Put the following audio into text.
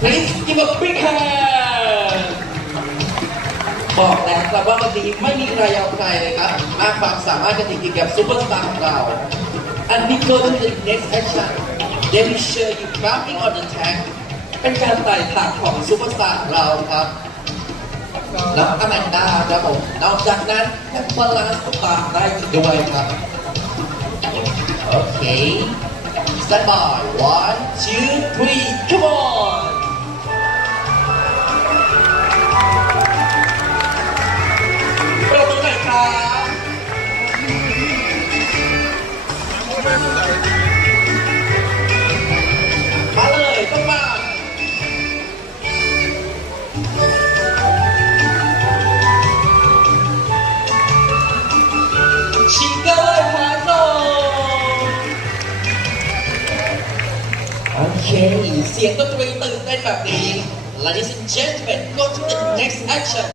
Please give a big hand บอกแล้วครับว่าวันนี้ไม่มีใครเอาใครเลยครับมากความสามารถกันจริงๆกับซุปเปอร์สตาร์ของเรา And we go to the next action they will show you jumping on the tank เป็นการไต่ถังของซุปเปอร์สตาร์ของเราครับน้องอแมนด้าครับผมนอกจากนั้นยังบาลานซ์ตาได้อีกด้วยครับโอเค stand by 1 2 3 come on ปรบมือหน่อยครับมาเลยต้องมาชิงเกอร์พาโซโอเคเสียงดนตรีตื่นเต้นแบบนี้ Ladies and gentlemen go to the next action